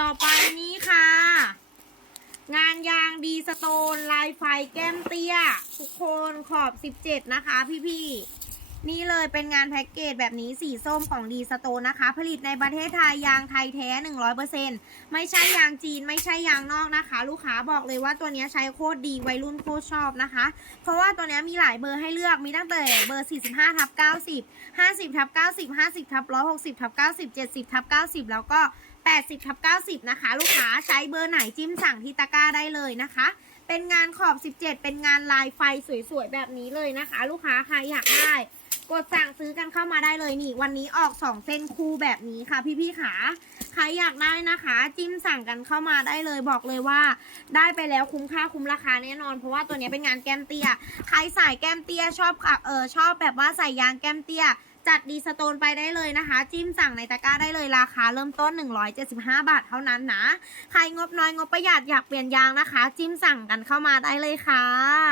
ต่อไปนี้ค่ะ งานยางดีสโตน ลายไฟแก้มเตี้ย ทุกคนขอบ 17 นะคะ พี่ๆ นี่เลยเป็นงานแพ็กเกจแบบนี้สีส้มของดีสโตนนะคะ ผลิตในประเทศไทยยางไทยแท้ 100%ไม่ใช่ยางจีนไม่ใช่ยางนอกนะคะ ลูกค้าบอกเลยว่าตัวนี้ใช้โคตรดีวัยรุ่นโคตรชอบนะคะ เพราะว่าตัวนี้มีหลายเบอร์ให้เลือกมีตั้งแต่เบอร์ 45ทับ90 50ทับ90 50ทับ160ทับ90 70ทับ90 แล้วก็ 80ทับ90 นะคะ ลูกค้าใช้เบอร์ไหนจิ้มสั่งที่ตะกร้าได้เลยนะคะ เป็นงานขอบ 17 เป็นงานลายไฟสวยๆ แบบนี้เลยนะคะ ลูกค้าใครอยากได้ กดสั่งซื้อกันเข้ามาได้เลยนี่ วันนี้ออก 2 เส้นคู่แบบนี้ค่ะ พี่ๆขาใครอยากได้นะคะ จิ้มสั่งกันเข้ามาได้เลยบอกเลยว่า ได้ไปแล้วคุ้มค่าคุ้มราคาแน่นอน เพราะว่าตัวนี้เป็นงานแก้มเตี้ย ใครใส่แก้มเตี้ยชอบขับเออชอบแบบว่าใส่ยางแก้มเตี้ย จัดดีสโตนไปได้เลยนะคะ จิ้มสั่งในตะกร้าได้เลยราคาเริ่มต้น 175 บาทเท่านั้นนะ ใครงบน้อยงบประหยัดอยากเปลี่ยนยางนะคะ จิ้มสั่งกันเข้ามาได้เลยค่ะ